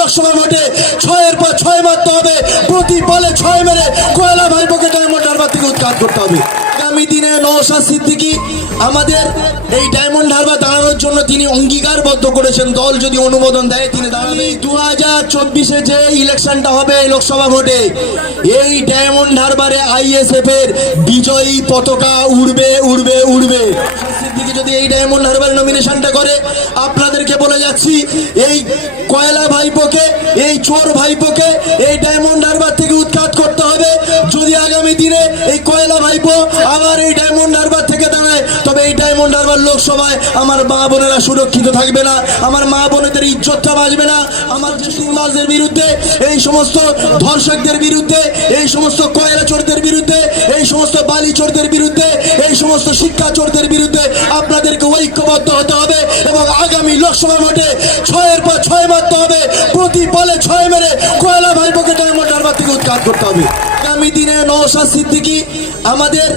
লোকসভা ভোটে ছয়ের পর ছয় মারতে হবে। প্রতি বলে ছয় মেরে কয়লা ভাইপোকে ডায়মন্ড হারবার থেকে উৎখাত করতে হবে। আগামী দিনে নওশাদ সিদ্দিকী আমাদের এই ডায়মন্ড হারবার দাঁড়ানোর জন্য তিনি অঙ্গীকারবদ্ধ করেছেন। দল যদি অনুমোদন দেয়, তিনি দাঁড়াবে। দু হাজার চব্বিশে যে ইলেকশনটা হবে লোকসভা ভোটে, এই ডায়মন্ড হারবারে আইএসএফ এর বিজয়ী পতাকা উড়বে উড়বে উড়বে। যদি এই ডায়মন্ড হারবার নমিনেশনটা করে, আপনাদেরকে বলে যাচ্ছি, এই কয়লা ভাইপোকে, এই চোর ভাইপোকে এই ডায়মন্ড হারবার থেকে উৎখাত করতে হবে। যদি আগামী দিনে এই কয়লা ভাইপো আবার এই ডায়মন্ড হারবার থেকে দাঁড়ায়, তবে এই ডায়মন্ড হারবার লোকসভায় আমার মা বোনেরা সুরক্ষিত থাকবে না, আমার মা বোনেদের ইজ্জতটা বাঁচবে না। আমার যে বিরুদ্ধে, এই সমস্ত ধর্ষকদের বিরুদ্ধে, এই সমস্ত কয়লা চোরদের বিরুদ্ধে, এই সমস্ত বালি চোরদের বিরুদ্ধে, এই সমস্ত শিক্ষা চোরদের আপনাদেরকে ঐক্যবদ্ধ হতে হবে এবং আগামী লোকসভা মাঠে ছয়ের পর ছয় মারতে হবে। প্রতি বলে ছয় মেরে কয়লা ভাইপোকে হারবার থেকে উৎখাত করতে হবে। আগামী দিনে নৌশা সিদ্দিকী আমাদের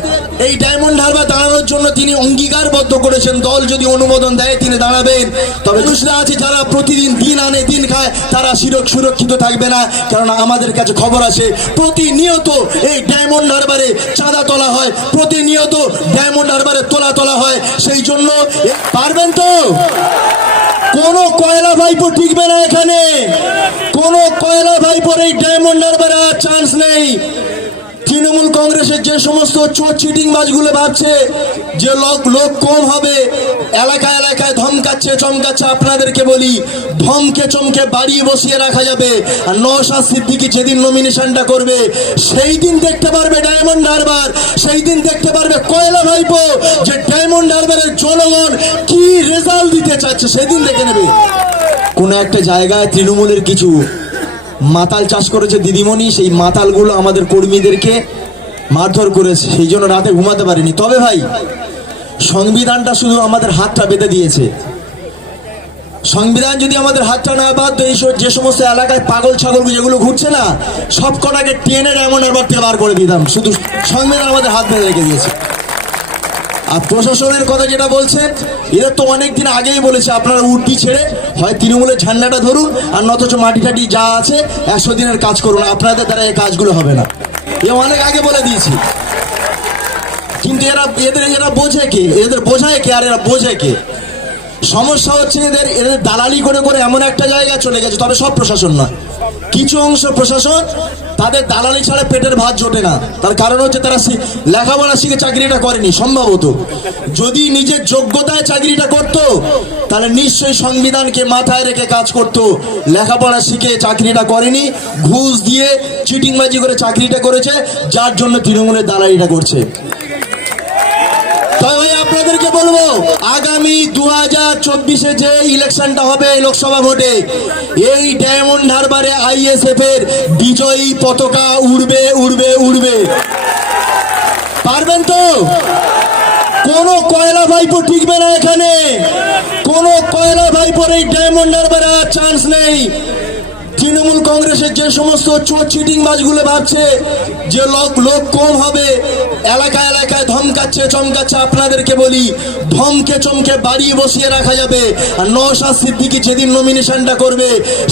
এই ডায়মন্ড হারবার দাঁড়ানোর জন্য তিনি অঙ্গীকারবদ্ধ করেছেন। দল যদি অনুমোদন দেয়, তিনি দাঁড়াবেন। তবে মানুষরা আছে, যারা প্রতিদিন দিন আনে, দিন খায়, তারা সুরক সুরক্ষিত থাকবে না। কারণ আমাদের কাছে খবর আছে, প্রতিনিয়ত এই ডায়মন্ড হারবারে চাঁদা তোলা হয়। প্রতিনিয়ত ডায়মন্ড হারবারে তোলা তোলা হয়। সেই জন্য পারবেন তো? কোন কয়লা ভাইপো টিকবে না এখানে। কোন কয়লা ভাইপোর এই ডায়মন্ড হারবারে চান্স নেই। তৃণমূল কংগ্রেসের যে সমস্ত চোর চিটিং বাজগুলো ভাবছে যে লোক লোক কম হবে এলাকা এলাকায় ধমকাচ্ছে, চমকাচ্ছে, আপনাদেরকে বলি, ধমকে চমকে বাড়িয়ে বসিয়ে রাখা যাবে। আর নওশাদ সিদ্দিকি যেদিন নমিনেশনটা করবে সেই দিন দেখতে পারবে ডায়মন্ড হারবার সেই দিন দেখতে পারবে কয়লা ভাইপো যে ডায়মন্ড হারবারের জনগণ কি রেজাল্ট দিতে চাচ্ছে, সেদিন দেখে নেবে। কোন একটা জায়গায় তৃণমূলের কিছু মাতাল চাষ করেছে দিদিমণি, সেই মাতালগুলো আমাদের কর্মীদেরকে মারধর করেছে, সেই জন্য রাতে ঘুমাতে পারিনি। তবে ভাই, সংবিধানটা শুধু আমাদের হাতটা বেঁধে দিয়েছে। সংবিধান যদি আমাদের হাতটা না বাদ এই যে সমস্ত এলাকায় পাগল ছাগল যেগুলো ঘুরছে না, সব কটাকে টেনে এমন থেকে বার করে দিতাম। শুধু সংবিধান আমাদের হাত বেঁধে রেখে দিয়েছে। আর প্রশাসনের কথা যেটা বলছেন এরা তো অনেকদিন আগেই বলেছে, আপনারা উর্দি ছেড়ে হয় তৃণমূলের ঝান্ডাটা ধরুন, আর নতচ মাটি টাটি যা আছে, একশো দিনের কাজ করুন, আপনাদের দ্বারা এই কাজগুলো হবে না। এ অনেক আগে বলে দিয়েছি। কিন্তু এরা, এদের, এরা বোঝে কে? এদের বোঝায় কে আর এরা বোঝে কে? সমস্যা হচ্ছে এদের এদের দালালি করে করে এমন একটা জায়গায় চলে গেছে, তবে সব প্রশাসন নয়। কিছু অংশ প্রশাসন তাদের দালালি ছাড়া পেটের ভাত জোটে না। তার কারণ হচ্ছে তারা লেখাপড়া শিখে চাকরিটা করেনি, সম্ভবত। যদি নিজের যোগ্যতায় চাকরিটা করত, তাহলে নিশ্চয়ই সংবিধানকে মাথায় রেখে কাজ করত। লেখাপড়া শিখে চাকরিটা করেনি, ঘুষ দিয়ে চিটিংবাজি করে চাকরিটা করেছে, যার জন্য তৃণমূলের দালালিটা করছে তবে ভাই আপনাদেরকে বলব আগামী দু হাজার চব্বিশে যে ইলেকশনটা হবে লোকসভা ভোটে, এই ডায়মন্ড হারবারে আইএসএফ এর বিজয়ী পতাকা উড়বে উড়বে উড়বে। পারবেন তো? কোন কয়লা ভাইপো টিকবে না এখানে। কোন কয়লা ভাইপোর এই ডায়মন্ড হারবারে চান্স নেই। তৃণমূল কংগ্রেসের যে সমস্ত চিটিং বাজগুলো ভাবছে যে লোক লোক কম হবে এলাকা এলাকায় ধমকাচ্ছে, চমকাচ্ছে, আপনাদেরকে বলি, ধমকে চমকে বাড়িয়ে বসিয়ে রাখা যাবে। আর নওশাদ সিদ্দিকি যেদিন নমিনেশনটা করবে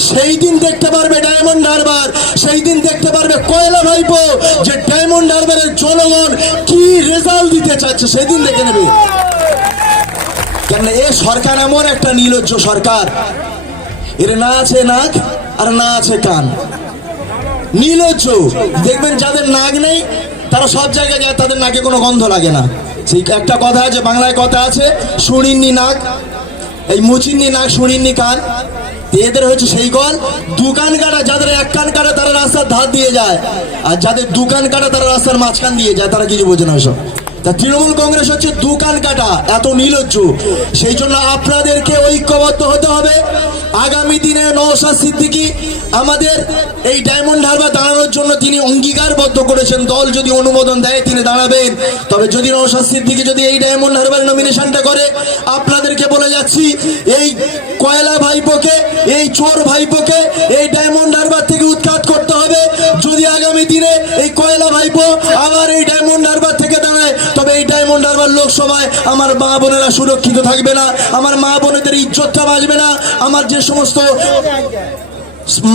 সেই দিন দেখতে পারবে ডায়মন্ড হারবার সেই দিন দেখতে পারবে কয়লা ভাইপো যে ডায়মন্ড হারবারের জনগণ কি রেজাল্ট দিতে চাচ্ছে সেদিন দেখে নেবে। কেন এ সরকার এমন একটা নির্লজ্জ সরকার এর না আছে নাক আর না আছে কান। নীলজ্জ দেখবেন যাদের নাক নেই, তারা সব জায়গায় যায়, তাদের নাকে কোনো গন্ধ লাগে না। সেই একটা কথা আছে, বাংলায় কথা আছে শুনিনি নাক এই মুচিননি নাক শুনিনি কান। এদের হচ্ছে সেই গল। দোকান কাটা, যাদের এক কান কাটা, তারা রাস্তার ধার দিয়ে যায়। আর যাদের দোকান কাটা, তারা রাস্তার মাঝখান দিয়ে যায়, তারা কিছু বোঝে না ওইসব তা তৃণমূল কংগ্রেস হচ্ছে দোকান কাটা এত নির্লজ্জ সেই জন্য আপনাদেরকে ঐক্যবদ্ধ হতে হবে। আগামী দিনে নওশাদ সিদ্দিকী আমাদের এই ডায়মন্ড হারবার দাঁড়ানোর জন্য তিনি অঙ্গীকারবদ্ধ করেছেন। দল যদি অনুমোদন দেয়, তিনি দাঁড়াবেন। তবে যদি নওশাদ সিদ্দিকী যদি এই ডায়মন্ড হারবার নমিনেশনটা করে, আপনাদেরকে বলে যাচ্ছি, এই কয়লা ভাইপোকে, এই চোর ভাইপোকে এই ডায়মন্ড হারবার থেকে উৎখাত করতে হবে। যদি আগামী দিনে এই কয়লা ভাইপো আবার এই ডায়মন্ড হারবার থেকে তবে এই ডায়মন্ড হারবার লোকসভায় আমার মা বোনেরা সুরক্ষিত থাকবে না, আমার মা বোনেদের ইজ্জতটা বাঁচবে না, আমার যে সমস্ত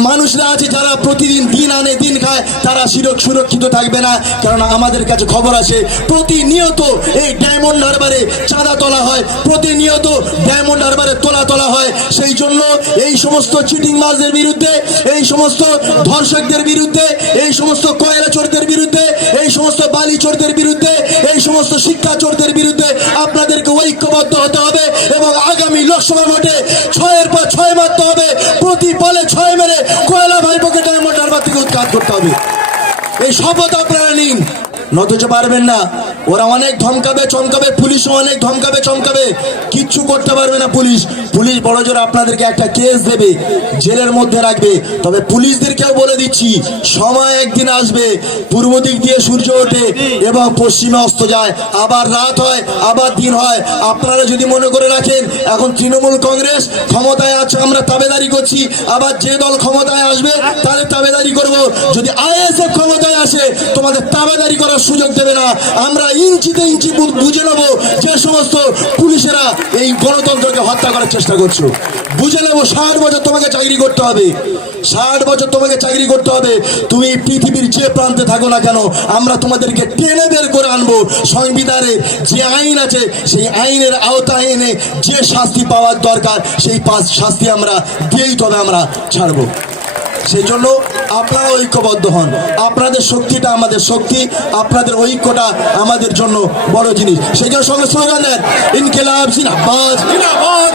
মানুষরা আছে যারা প্রতিদিন দিন আনে, দিন খায়, তারা সুরক সুরক্ষিত থাকবে না। কারণ আমাদের কাছে খবর আসে প্রতিনিয়ত এই ডায়মন্ড হারবারে চাঁদা তোলা হয়, প্রতিনিয়ত ডায়মন্ড হারবারে তোলা তোলা হয়। সেই জন্য এই সমস্ত চিটিং মাছদের বিরুদ্ধে, এই সমস্ত ধর্ষকদের বিরুদ্ধে, এই সমস্ত কয়লা চোরদের বিরুদ্ধে, এই সমস্ত বালি চোরদের বিরুদ্ধে, এই সমস্ত শিক্ষা চোরদের বিরুদ্ধে আপনাদেরকে ঐক্যবদ্ধ হতে হবে এবং আগামী লোকসভা ভোটে ছয়ের পর ছয় মারতে হবে, প্রতি বলে ছয় মেরে কয়লা ভাইপোকে হারবার থেকে উৎখাত করতে হবে। এই শপথ আপনারা নিন। নতচ পারবেন না। ওরা অনেক ধমকাবে, চমকাবে পুলিশও অনেক ধমকাবে, চমকাবে। কিচ্ছু করতে পারবে না পুলিশ। পুলিশ বড় জোর আপনাদেরকে একটা কেস দেবে, জেলের মধ্যে রাখবে। তবে পুলিশদেরকেও বলে দিচ্ছি, সময় একদিন আসবে, পূর্ব দিক দিয়ে সূর্য ওঠে এবং পশ্চিমে অস্ত যায়। আবার রাত হয়, আবার দিন হয়। আপনারা যদি মনে করে রাখেন, এখন তৃণমূল কংগ্রেস ক্ষমতায় আছে, আমরা তাবেদারি করছি। আবার যে দল ক্ষমতায় আসবে, তাদের তাবেদারি করব। যদি আইএসএফ ক্ষমতায় আসে, তোমাদের তাবেদারি করার সুযোগ দেবে না। আমরা ইঞ্চিতে ইঞ্চি বুঝে নেব যে সমস্ত পুলিশেরা এই গণতন্ত্রকে হত্যা করার চেষ্টা করছ। বুঝে নেব ষাট বছর তোমাকে চাকরি করতে হবে। ষাট বছর তোমাকে চাকরি করতে হবে। তুমি পৃথিবীর যে প্রান্তে থাকো না কেন, আমরা তোমাদেরকে টেনে বের করে আনব। সংবিধানে যে আইন আছে, সেই আইনের আওতায় এনে যে শাস্তি পাওয়ার দরকার, সেই শাস্তি আমরা দিয়েই তবে আমরা ছাড়বো। সেই জন্য আপনারা ঐক্যবদ্ধ হন। আপনাদের শক্তিটা আমাদের শক্তি, আপনাদের ঐক্যটা আমাদের জন্য বড় জিনিস। জন্য সঙ্গে স্লোগান দেন, ইনকেলাব জিন্দাবাদ।